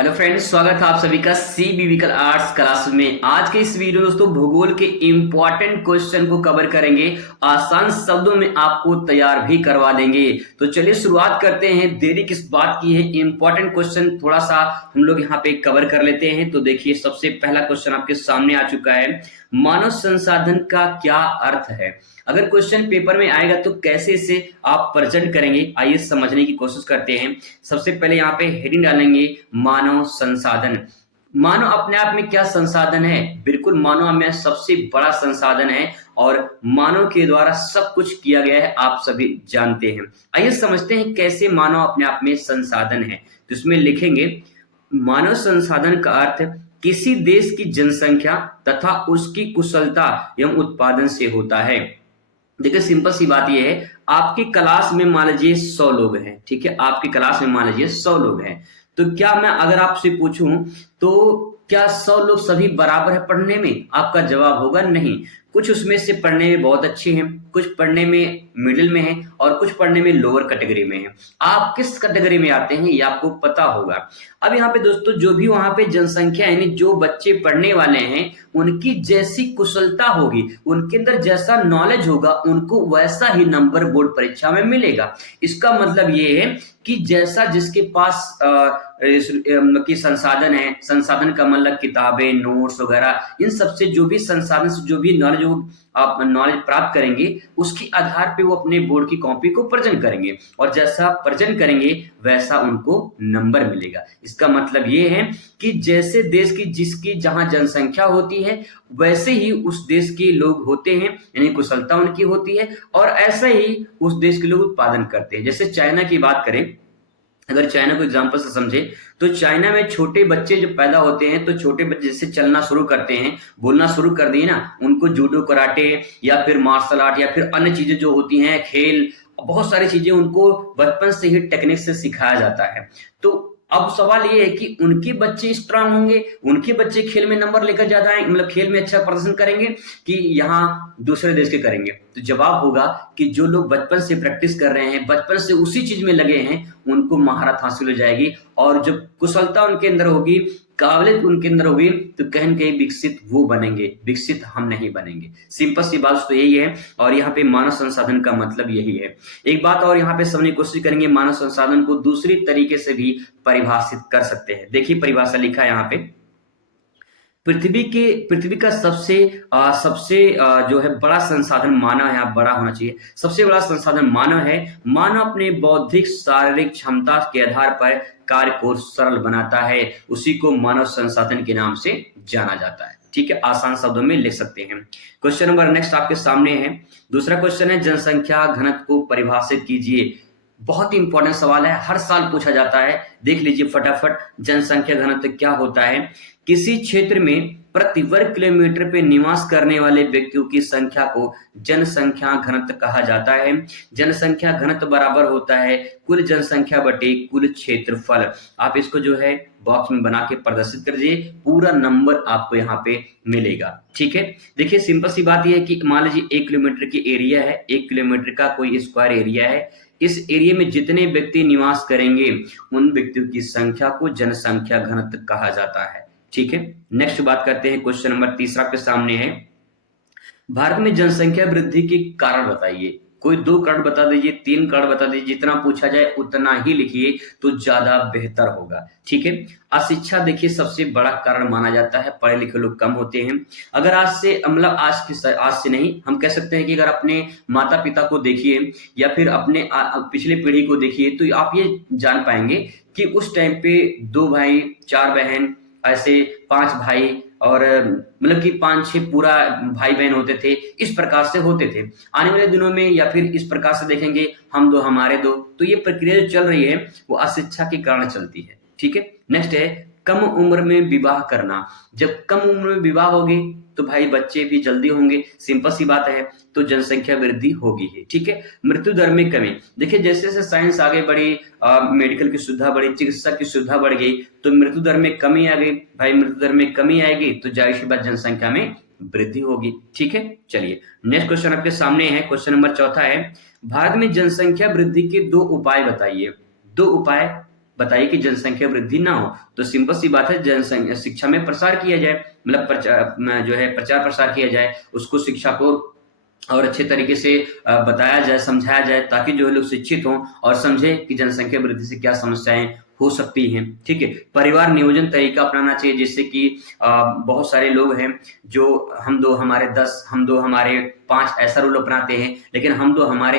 Hello friends, स्वागत है आप सभी का सी बिविकल आर्ट्स क्लास में। आज के इस वीडियो दोस्तों भूगोल के इंपॉर्टेंट क्वेश्चन को कवर करेंगे, आसान शब्दों में आपको तैयार भी करवा देंगे। तो चलिए शुरुआत करते हैं, देरी किस बात की है। इंपॉर्टेंट क्वेश्चन थोड़ा सा हम लोग यहाँ पे कवर कर लेते हैं। तो देखिए, सबसे पहला क्वेश्चन आपके सामने आ चुका है, मानव संसाधन का क्या अर्थ है। अगर क्वेश्चन पेपर में आएगा तो कैसे इसे आप प्रेजेंट करेंगे, आइए समझने की कोशिश करते हैं। सबसे पहले यहाँ पे हेडिंग डालेंगे, मानव संसाधन। मानव अपने आप में क्या संसाधन है? बिल्कुल, मानव हमें सबसे बड़ा संसाधन है और मानव के द्वारा सब कुछ किया गया है, आप सभी जानते हैं। आइए समझते हैं कैसे मानव अपने आप में संसाधन है। तो इसमें लिखेंगे, मानव संसाधन का अर्थ किसी देश की जनसंख्या तथा उसकी कुशलता एवं उत्पादन से होता है। देखिए, सिंपल सी बात यह है, आपकी क्लास में मान लीजिए 100 लोग हैं, ठीक है, आपकी क्लास में मान लीजिए 100 लोग हैं। तो क्या मैं अगर आपसे पूछूं तो क्या 100 लोग सभी बराबर है पढ़ने में? आपका जवाब होगा नहीं। कुछ उसमें से पढ़ने में बहुत अच्छे हैं, कुछ पढ़ने में मिडिल में हैं और कुछ पढ़ने में लोअर कैटेगरी में हैं। आप किस कैटेगरी में आते हैं ये आपको पता होगा। अब यहाँ पे दोस्तों, जो भी वहां पे जनसंख्या यानी जो बच्चे पढ़ने वाले हैं, उनकी जैसी कुशलता होगी, उनके अंदर जैसा नॉलेज होगा, उनको वैसा ही नंबर बोर्ड परीक्षा में मिलेगा। इसका मतलब ये है कि जैसा जिसके पास की संसाधन है, संसाधन का मतलब किताबें, नोट्स वगैरह, इन सबसे जो भी संसाधन से जो भी नॉलेज आप नॉलेज प्राप्त करेंगे, उसके आधार पे वो अपने बोर्ड की कॉपी को प्रेजेंट करेंगे और जैसा प्रेजेंट करेंगे वैसा उनको नंबर मिलेगा। इसका मतलब ये है कि जैसे देश की जिसकी जहां जनसंख्या होती है, वैसे ही उस देश के लोग होते हैं, यानी कुशलता उनकी होती है, और ऐसे ही उस देश के लोग उत्पादन करते हैं। जैसे चाइना की बात करें, अगर चाइना को एग्जांपल से समझे तो चाइना में छोटे बच्चे जब पैदा होते हैं तो छोटे बच्चे जैसे चलना शुरू करते हैं, बोलना शुरू कर दिए ना, उनको जूडो, कराटे या फिर मार्शल आर्ट या फिर अन्य चीजें जो होती हैं, खेल, बहुत सारी चीजें उनको बचपन से ही टेक्निक से सिखाया जाता है। तो अब सवाल ये है कि उनके बच्चे स्ट्रांग होंगे, उनके बच्चे खेल में नंबर लेकर ज्यादा आएंगे, मतलब खेल में अच्छा प्रदर्शन करेंगे, कि यहाँ दूसरे देश के करेंगे? तो जवाब होगा कि जो लोग बचपन से प्रैक्टिस कर रहे हैं, बचपन से उसी चीज में लगे हैं, उनको महारत हासिल हो जाएगी। और जब कुशलता उनके अंदर होगी, काबिलियत उनके अंदर होगी, तो कहीं न कहीं विकसित वो बनेंगे, विकसित हम नहीं बनेंगे। सिंपल सी बात तो यही है, और यहाँ पे मानव संसाधन का मतलब यही है। एक बात और यहाँ पे समझने की कोशिश करेंगे, मानव संसाधन को दूसरी तरीके से भी परिभाषित कर सकते हैं। देखिए, परिभाषा लिखा है यहाँ पे, पृथ्वी का सबसे जो है बड़ा संसाधन मानव है। यहाँ बड़ा होना चाहिए, सबसे बड़ा संसाधन मानव है। मानव अपने बौद्धिक शारीरिक क्षमता के आधार पर कार्य को सरल बनाता है, उसी को मानव संसाधन के नाम से जाना जाता है। ठीक है, आसान शब्दों में लिख सकते हैं। क्वेश्चन नंबर नेक्स्ट आपके सामने है। दूसरा क्वेश्चन है, जनसंख्या घनत्व को परिभाषित कीजिए। बहुत ही इंपॉर्टेंट सवाल है, हर साल पूछा जाता है। देख लीजिए फटाफट, जनसंख्या घनत्व क्या होता है? किसी क्षेत्र में प्रति वर्ग किलोमीटर पे निवास करने वाले व्यक्तियों की संख्या को जनसंख्या घनत्व कहा जाता है। जनसंख्या घनत्व बराबर होता है कुल जनसंख्या बटे कुल क्षेत्रफल। आप इसको जो है बॉक्स में बना के प्रदर्शित कर दीजिए, पूरा नंबर आपको यहाँ पे मिलेगा। ठीक है, देखिए सिंपल सी बात यह है कि मान लीजिए 1 किलोमीटर की एरिया है, 1 किलोमीटर का कोई स्क्वायर एरिया है। इस एरिया में जितने व्यक्ति निवास करेंगे, उन व्यक्तियों की संख्या को जनसंख्या घनत्व कहा जाता है। ठीक है, नेक्स्ट बात करते हैं, क्वेश्चन नंबर तीसरा आपके सामने है, भारत में जनसंख्या वृद्धि के कारण बताइए। कोई 2 कारण बता दीजिए, 3 कारण बता दीजिए, जितना पूछा जाए उतना ही लिखिए तो ज्यादा बेहतर होगा। ठीक है, अशिक्षा देखिए सबसे बड़ा कारण माना जाता है, पढ़े लिखे लोग कम होते हैं। अगर आज से मतलब आज से नहीं, हम कह सकते हैं कि अगर अपने माता पिता को देखिए या फिर अपने पिछले पीढ़ी को देखिए, तो आप ये जान पाएंगे कि उस टाइम पे 2 भाई, 4 बहन, ऐसे 5 भाई, और मतलब कि 5-6 पूरा भाई बहन होते थे, इस प्रकार से होते थे। आने वाले दिनों में या फिर इस प्रकार से देखेंगे, हम 2 हमारे 2। तो ये प्रक्रिया जो चल रही है वो अशिक्षा के कारण चलती है। ठीक है, नेक्स्ट है, कम उम्र में विवाह करना। जब कम उम्र में विवाह होगी तो भाई बच्चे भी जल्दी होंगे, सिंपल सी बात है, तो जनसंख्या वृद्धि होगी ही। ठीक है, मृत्यु दर में कमी। देखिए जैसे जैसे साइंस आगे बढ़ी, मेडिकल की सुविधा बढ़ी, चिकित्सा की सुविधा बढ़ गई, तो मृत्यु दर में कमी आ गई। भाई मृत्यु दर में कमी आएगी तो जाहिर सी बात जनसंख्या में वृद्धि होगी। ठीक है, चलिए नेक्स्ट क्वेश्चन आपके सामने है। क्वेश्चन नंबर चौथा है, भारत में जनसंख्या वृद्धि के 2 उपाय बताइए। 2 उपाय बताइए कि जनसंख्या वृद्धि ना हो। तो सिंपल सी बात है, जनसंख्या शिक्षा में प्रसार किया जाए, मतलब जो है प्रचार प्रसार किया जाए, उसको शिक्षा को और अच्छे तरीके से बताया जाए, समझाया जाए, ताकि जो लोग शिक्षित हों और समझे कि जनसंख्या वृद्धि से क्या समस्याएं हो सकती हैं। ठीक है, परिवार नियोजन तरीका अपनाना चाहिए, जिससे कि बहुत सारे लोग हैं जो हम दो हमारे 10, हम दो हमारे 5 ऐसा रूल अपनाते हैं, लेकिन हम दो हमारे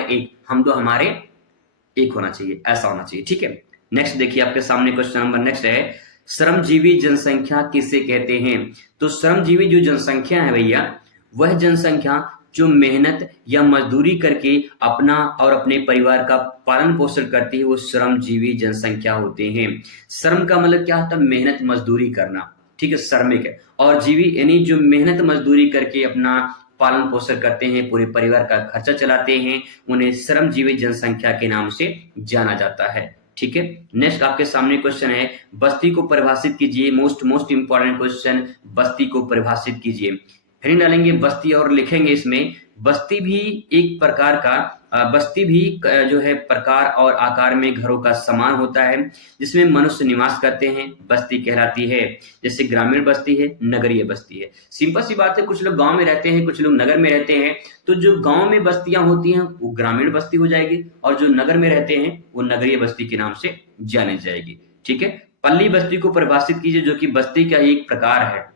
एक होना चाहिए, ऐसा होना चाहिए। ठीक है, नेक्स्ट देखिए आपके सामने क्वेश्चन नंबर नेक्स्ट है, श्रमजीवी जनसंख्या किसे कहते हैं? तो श्रमजीवी जो जनसंख्या है भैया, वह जनसंख्या जो मेहनत या मजदूरी करके अपना और अपने परिवार का पालन पोषण करती है, वो श्रमजीवी जनसंख्या होते हैं। श्रम का मतलब क्या होता है? मेहनत मजदूरी करना। ठीक है, श्रमिक है। और जीवी यानी जो मेहनत मजदूरी करके अपना पालन पोषण करते हैं, पूरे परिवार का खर्चा चलाते हैं, उन्हें श्रमजीवी जनसंख्या के नाम से जाना जाता है। ठीक है, नेक्स्ट आपके सामने क्वेश्चन है, बस्ती को परिभाषित कीजिए। मोस्ट इंपॉर्टेंट क्वेश्चन, बस्ती को परिभाषित कीजिए। हेडिंग डालेंगे बस्ती और लिखेंगे इसमें, बस्ती भी एक प्रकार का बस्ती भी जो है प्रकार और आकार में घरों का समान होता है, जिसमें मनुष्य निवास करते हैं, बस्ती कहलाती है। जैसे ग्रामीण बस्ती है, नगरीय बस्ती है। सिंपल सी बात है, कुछ लोग गांव में रहते हैं, कुछ लोग नगर में रहते हैं, तो जो गांव में बस्तियां होती हैं वो ग्रामीण बस्ती हो जाएगी, और जो नगर में रहते हैं वो नगरीय बस्ती के नाम से जानी जाएगी। ठीक है, पल्ली बस्ती को परिभाषित कीजिए, जो कि बस्ती का एक प्रकार है।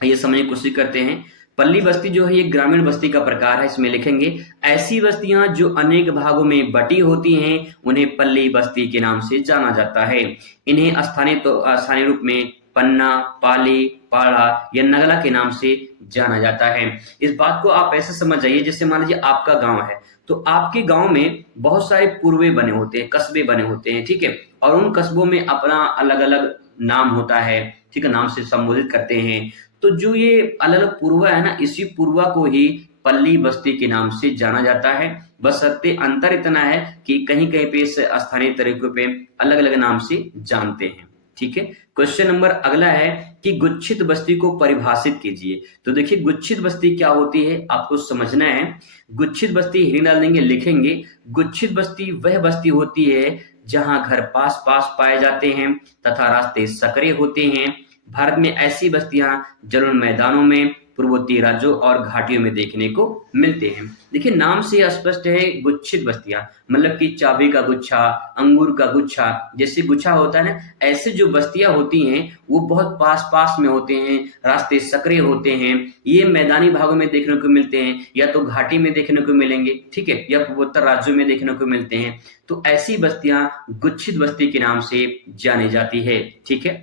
ये समझने की कोशिश करते हैं। पल्ली बस्ती जो है ये ग्रामीण बस्ती का प्रकार है। इसमें लिखेंगे, ऐसी बस्तियां जो अनेक भागों में बटी होती हैं, उन्हें पल्ली बस्ती के नाम से जाना जाता है। इन्हें स्थानीय रूप में पन्ना, पाली, पाड़ा या नगला के नाम से जाना जाता है। इस बात को आप ऐसे समझ जाइए, जैसे मान लीजिए आपका गांव है, तो आपके गांव में बहुत सारे पूर्वे बने होते हैं, कस्बे बने होते हैं। ठीक है, और उन कस्बों में अपना अलग अलग नाम होता है। ठीक है, नाम से संबोधित करते हैं। तो जो ये अलग अलग पूर्वा है ना, इसी पूर्वा को ही पल्ली बस्ती के नाम से जाना जाता है। बशर्ते अंतर इतना है कि कहीं कहीं पे इस स्थानीय तरीकों पे अलग अलग नाम से जानते हैं। ठीक है, क्वेश्चन नंबर अगला है कि गुच्छित बस्ती को परिभाषित कीजिए। तो देखिए, गुच्छित बस्ती क्या होती है आपको समझना है। गुच्छित बस्ती हिंदी डाल देंगे, लिखेंगे, गुच्छित बस्ती वह बस्ती होती है जहां घर पास पास पाए जाते हैं तथा रास्ते सकरे होते हैं। भारत में ऐसी बस्तियां जलोढ़ मैदानों में, पूर्वोत्तर राज्यों और घाटियों में देखने को मिलते हैं। देखिए, नाम से स्पष्ट है, गुच्छित बस्तियां मतलब कि चाबी का गुच्छा, अंगूर का गुच्छा, जैसे गुच्छा होता है ना, ऐसे जो बस्तियां होती हैं वो बहुत पास पास में होते हैं, रास्ते सकरे होते हैं। ये मैदानी भागों में देखने को मिलते हैं, या तो घाटी में देखने को मिलेंगे, ठीक है, या पूर्वोत्तर राज्यों में देखने को मिलते हैं। तो ऐसी बस्तियां गुच्छित बस्ती के नाम से जानी जाती है। ठीक है,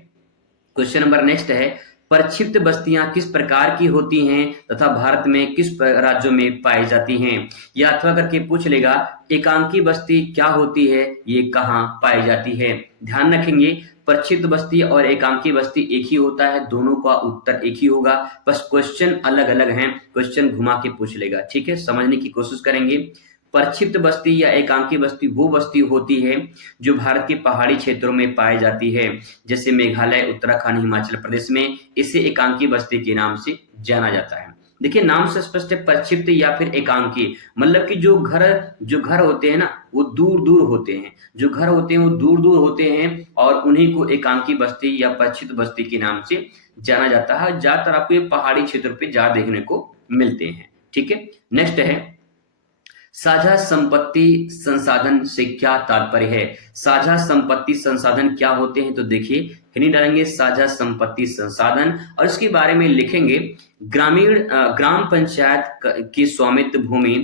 क्वेश्चन नंबर नेक्स्ट है, प्रक्षिप्त बस्तियां किस प्रकार की होती हैं तथा भारत में किस राज्यों में पाई जाती हैं? या अथवा करके पूछ लेगा, एकांकी बस्ती क्या होती है, ये कहाँ पाई जाती है? ध्यान रखेंगे, प्रक्षिप्त बस्ती और एकांकी बस्ती एक ही होता है, दोनों का उत्तर एक ही होगा, बस क्वेश्चन अलग अलग हैं, क्वेश्चन घुमा के पूछ लेगा। ठीक है, समझने की कोशिश करेंगे। प्रक्षिप्त बस्ती या एकांकी बस्ती वो बस्ती होती है जो भारत के पहाड़ी क्षेत्रों में पाई जाती है, जैसे मेघालय, उत्तराखंड, हिमाचल प्रदेश में इसे एकांकी बस्ती के नाम से जाना जाता है। देखिए, नाम से स्पष्ट है, प्रक्षिप्त या फिर एकांकी मतलब कि जो घर होते हैं ना वो दूर दूर होते हैं, जो घर होते हैं वो दूर दूर होते हैं, और उन्हीं को एकांकी बस्ती या प्रक्षिप्त बस्ती के नाम से जाना जाता है। ज्यादातर आपको ये पहाड़ी क्षेत्र पे ज्यादा देखने को मिलते हैं। ठीक है, नेक्स्ट है, साझा संपत्ति संसाधन से क्या तात्पर्य है? साझा संपत्ति संसाधन क्या होते हैं? तो देखिए, हिंदी डालेंगे, साझा संपत्ति संसाधन, और इसके बारे में लिखेंगे, ग्राम पंचायत की स्वामित्व भूमि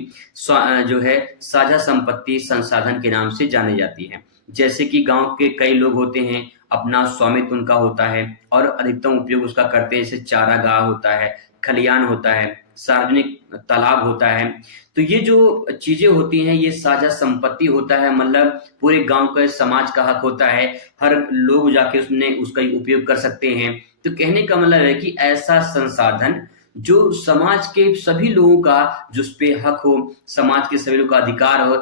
जो है साझा संपत्ति संसाधन के नाम से जानी जाती है। जैसे कि गांव के कई लोग होते हैं, अपना स्वामित्व उनका होता है और अधिकतम उपयोग उसका करते हैं, जैसे चारागाह होता है, खलियान होता है, सार्वजनिक तालाब होता है। तो ये जो चीजें होती हैं ये साझा संपत्ति होता है, मतलब पूरे गांव का समाज का हक होता है, हर लोग जाके उसमें उसका उपयोग कर सकते हैं। तो कहने का मतलब है कि ऐसा संसाधन जो समाज के सभी लोगों का, जिस पे हक हो, समाज के सभी लोगों का अधिकार हो,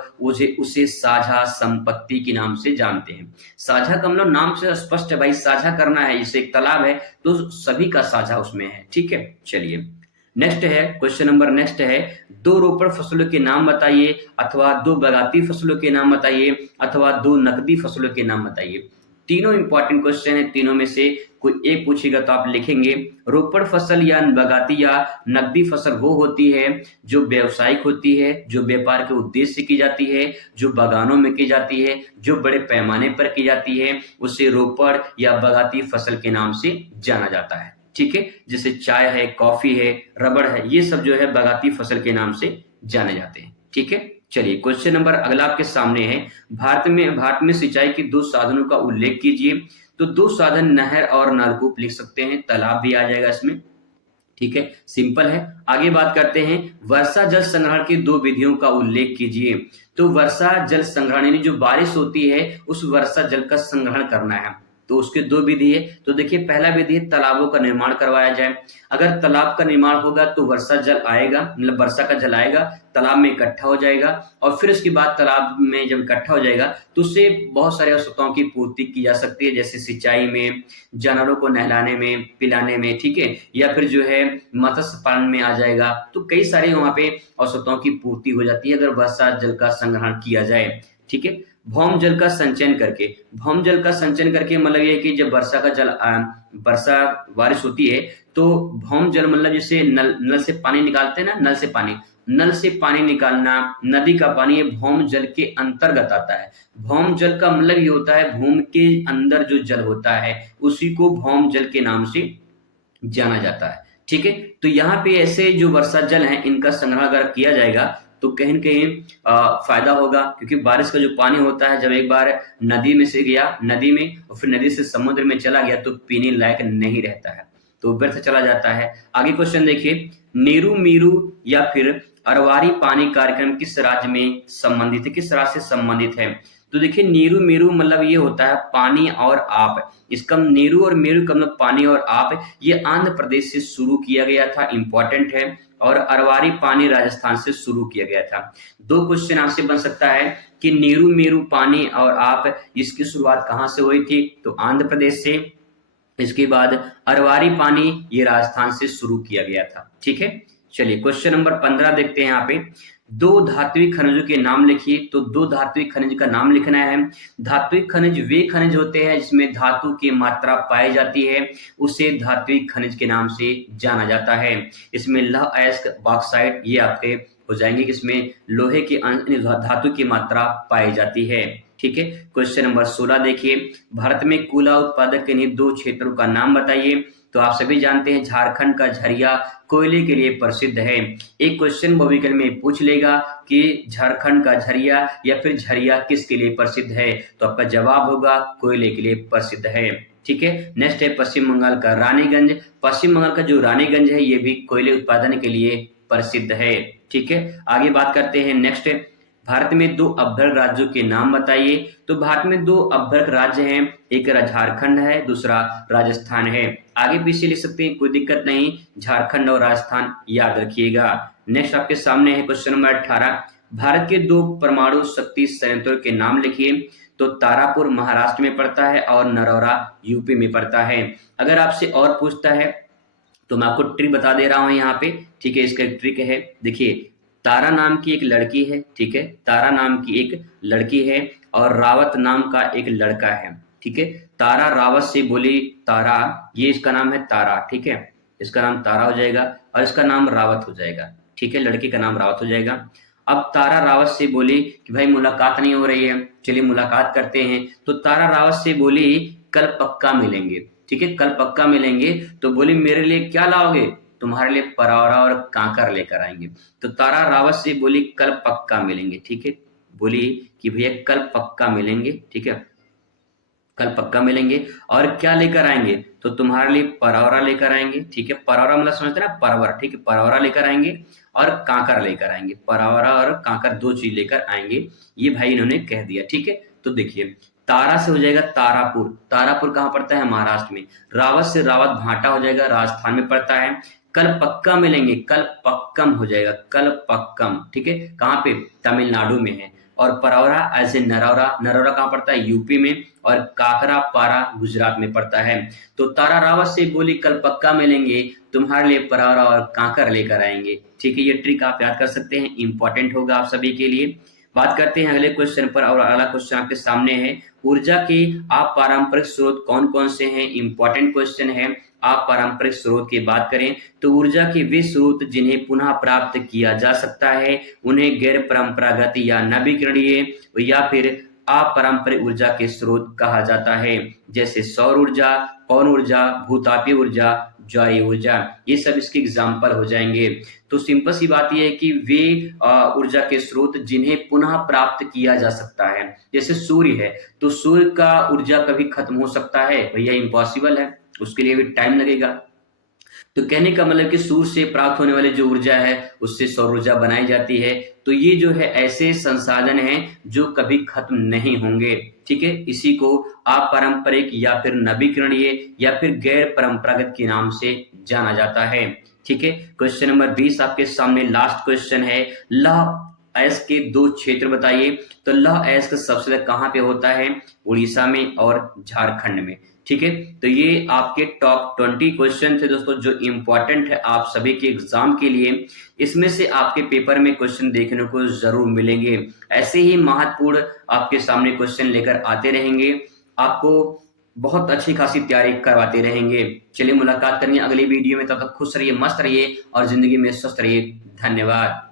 उसे साझा संपत्ति के नाम से जानते हैं। साझा का मतलब नाम से स्पष्ट है भाई, साझा करना है। जैसे एक तालाब है तो सभी का साझा उसमें है। ठीक है, चलिए नेक्स्ट है, क्वेश्चन नंबर नेक्स्ट है, दो रोपड़ फसलों के नाम बताइए, अथवा दो बागायती फसलों के नाम बताइए, अथवा दो नकदी फसलों के नाम बताइए। तीनों इंपॉर्टेंट क्वेश्चन है, तीनों में से कोई एक पूछेगा तो आप लिखेंगे। रोपड़ फसल या बगाती या नकदी फसल वो होती है जो व्यावसायिक होती है, जो व्यापार के उद्देश्य से की जाती है, जो बागानों में की जाती है, जो बड़े पैमाने पर की जाती है, उसे रोपड़ या बगाती फसल के नाम से जाना जाता है। ठीक है, जैसे चाय है, कॉफी है, रबड़ है, ये सब जो है बगाती फसल के नाम से जाने जाते हैं। ठीक है, चलिए क्वेश्चन नंबर अगला आपके सामने है। भारत में सिंचाई के दो साधनों का उल्लेख कीजिए। तो दो साधन नहर और नलकूप लिख सकते हैं, तालाब भी आ जाएगा इसमें। ठीक है, सिंपल है। आगे बात करते हैं, वर्षा जल संग्रहण की दो विधियों का उल्लेख कीजिए। तो वर्षा जल संग्रहण यानी जो बारिश होती है उस वर्षा जल का संग्रहण करना है, तो उसके दो विधि है। तो देखिए, पहला विधि है तालाबों का निर्माण करवाया जाए। अगर तालाब का निर्माण होगा तो वर्षा जल आएगा, मतलब वर्षा का जल आएगा, तालाब में इकट्ठा हो जाएगा, और फिर उसके बाद तालाब में जब इकट्ठा हो जाएगा तो उससे बहुत सारे आवश्यकताओं की पूर्ति की जा सकती है, जैसे सिंचाई में, जानवरों को नहलाने में, पिलाने में, ठीक है, या फिर जो है मत्स्य पालन में आ जाएगा। तो कई सारे वहां पे आवश्यकताओं की पूर्ति हो जाती है अगर वर्षा जल का संग्रहण किया जाए। ठीक है, भौम जल का संचयन करके। भौम जल का संचयन करके मतलब ये है कि जब वर्षा का जल वर्षा बारिश होती है तो भौम जल मतलब जैसे नल से पानी निकालते हैं ना, नल से पानी निकालना, नदी का पानी, ये भौम जल के अंतर्गत आता है। भौम जल का मतलब ये होता है भूमि के अंदर जो जल होता है उसी को भौम जल के नाम से जाना जाता है। ठीक है, तो यहाँ पे ऐसे जो वर्षा जल है इनका संग्रह अगर किया जाएगा तो कहीं न कहीं फायदा होगा, क्योंकि बारिश का जो पानी होता है जब एक बार नदी में से गया, नदी में, और फिर नदी से समुद्र में चला गया तो पीने लायक नहीं रहता है, तो व्यर्थ चला जाता है। आगे क्वेश्चन देखिए, नीरू मीरू या फिर अरवारी पानी कार्यक्रम किस राज्य में संबंधित है, किस राज्य से संबंधित है? तो देखिए, नीरू मीरू मतलब ये होता है पानी और आप। इसका नीरू और मेरू का मतलब पानी और आप, ये आंध्र प्रदेश से शुरू किया गया था, इंपॉर्टेंट है। और अरवारी पानी राजस्थान से शुरू किया गया था। दो क्वेश्चन आपसे बन सकता है कि नीरू मेरू पानी और आप, इसकी शुरुआत कहां से हुई थी? तो आंध्र प्रदेश से। इसके बाद अरवारी पानी ये राजस्थान से शुरू किया गया था। ठीक है, चलिए क्वेश्चन नंबर 15 देखते हैं। यहाँ पे दो धात्विक खनिजों के नाम लिखिए। तो दो धात्विक खनिज का नाम लिखना है। धात्विक खनिज वे खनिज होते हैं जिसमें धातु की मात्रा पाई जाती है, उसे धात्विक खनिज के नाम से जाना जाता है। इसमें लौह अयस्क, बॉक्साइट ये आपके हो जाएंगे, इसमें लोहे के धातु की मात्रा पाई जाती है। ठीक है, क्वेश्चन नंबर 16 देखिए, भारत में कोयला उत्पादक के दो क्षेत्रों का नाम बताइए। तो आप सभी जानते हैं झारखंड का झरिया कोयले के लिए प्रसिद्ध है। एक क्वेश्चन भविष्य में पूछ लेगा कि झारखंड का झरिया या फिर झरिया किसके लिए प्रसिद्ध है, तो आपका जवाब होगा कोयले के लिए प्रसिद्ध है। ठीक है, नेक्स्ट है पश्चिम बंगाल का रानीगंज। पश्चिम बंगाल का जो रानीगंज है ये भी कोयले उत्पादन के लिए प्रसिद्ध है। ठीक है, आगे बात करते हैं। नेक्स्ट, भारत में दो अभ्यर्क राज्यों के नाम बताइए। तो भारत में दो अभ्यर्क राज्य हैं, एक झारखंड है, दूसरा राजस्थान है। आगे पीछे लिख सकते हैं, कोई दिक्कत नहीं, झारखंड और राजस्थान याद रखिएगा। नेक्स्ट आपके सामने है क्वेश्चन नंबर 18, भारत के दो परमाणु शक्ति संयंत्रों के नाम लिखिए। तो तारापुर महाराष्ट्र में पड़ता है और नरौरा यूपी में पड़ता है। अगर आपसे और पूछता है तो मैं आपको ट्रिक बता दे रहा हूं यहाँ पे। ठीक है, इसका ट्रिक है, देखिए, तारा नाम की एक लड़की है। ठीक है, तारा नाम की एक लड़की है और रावत नाम का एक लड़का है। ठीक है, तारा रावत से बोली तारा, ये इसका नाम है तारा। ठीक है, इसका नाम तारा हो जाएगा और इसका नाम रावत हो जाएगा। ठीक है, लड़की का नाम रावत हो जाएगा। अब तारा रावत से बोली कि भाई मुलाकात नहीं हो रही है, चलिए मुलाकात करते हैं। तो तारा रावत से बोली कल पक्का मिलेंगे। ठीक है, कल पक्का मिलेंगे। तो बोली मेरे लिए क्या लाओगे? तुम्हारे लिए परौरा और कांकर लेकर आएंगे। तो तारा रावत से बोली कल पक्का मिलेंगे। ठीक है, बोली कि भैया कल पक्का मिलेंगे। ठीक है, कल पक्का मिलेंगे और क्या लेकर आएंगे? तो तुम्हारे लिए परौरा लेकर आएंगे। ठीक है, परौरा मतलब समझते हैं ना, परवर। ठीक है, परौरा लेकर आएंगे और कांकर लेकर आएंगे। परौरा और कांकर दो चीज लेकर आएंगे, ये भाई इन्होंने कह दिया। ठीक है, तो देखिए, तारा से हो जाएगा तारापुर। तारापुर कहाँ पड़ता है? महाराष्ट्र में। रावत से रावत भाटा हो जाएगा, राजस्थान में पड़ता है। कल पक्का मिलेंगे, कल पक्कम हो जाएगा, कल पक्कम। ठीक है, कहाँ पे? तमिलनाडु में है। और परौरा ऐसे नरौरा, नरौरा कहाँ पड़ता है? यूपी में। और काकरा पारा गुजरात में पड़ता है। तो तारा रावत से बोली कल पक्का मिलेंगे, तुम्हारे लिए परौरा और कांकर लेकर आएंगे। ठीक है, ये ट्रिक आप याद कर सकते हैं, इंपॉर्टेंट होगा आप सभी के लिए। बात करते हैं अगले क्वेश्चन पर, और अगला क्वेश्चन आपके सामने है, ऊर्जा के अपारंपरिक स्रोत कौन कौन से हैं, इंपॉर्टेंट क्वेश्चन है। अपारंपरिक स्रोत की बात करें तो ऊर्जा के वे स्रोत जिन्हें पुनः प्राप्त किया जा सकता है उन्हें गैर परंपरागत या नवीकरणीय या फिर अपारंपरिक ऊर्जा के स्रोत कहा जाता है, जैसे सौर ऊर्जा, पवन ऊर्जा, भूतापीय ऊर्जा, ज्वारीय ऊर्जा, ये सब इसके एग्जाम्पल हो जाएंगे। तो सिंपल सी बात यह है कि वे ऊर्जा के स्रोत जिन्हें पुनः प्राप्त किया जा सकता है, जैसे सूर्य है तो सूर्य का ऊर्जा कभी खत्म हो सकता है भैया? इम्पॉसिबल है, उसके लिए भी टाइम लगेगा। तो कहने का मतलब कि सूर्य से प्राप्त होने वाली जो ऊर्जा है उससे सौर ऊर्जा बनाई जाती है। तो ये जो है ऐसे संसाधन हैं जो कभी खत्म नहीं होंगे, ठीक है। इसी को अपारंपरिक या फिर नवीकरणीय या फिर गैर परंपरागत के नाम से जाना जाता है, ठीक है। क्वेश्चन नंबर 20 आपके सामने लास्ट क्वेश्चन है, लौह अयस्क के दो क्षेत्र बताइए। तो लौह अयस्क सबसे ज्यादा कहाँ पे होता है? उड़ीसा में और झारखंड में, ठीक है। तो ये आपके टॉप 20 क्वेश्चन थे दोस्तों जो इंपॉर्टेंट है आप सभी के एग्जाम के लिए। इसमें से आपके पेपर में क्वेश्चन देखने को जरूर मिलेंगे। ऐसे ही महत्वपूर्ण आपके सामने क्वेश्चन लेकर आते रहेंगे, आपको बहुत अच्छी खासी तैयारी करवाते रहेंगे। चलिए मुलाकात करेंगे अगली वीडियो में, तब तक खुश रहिए, मस्त रहिए और जिंदगी में स्वस्थ रहिए। धन्यवाद।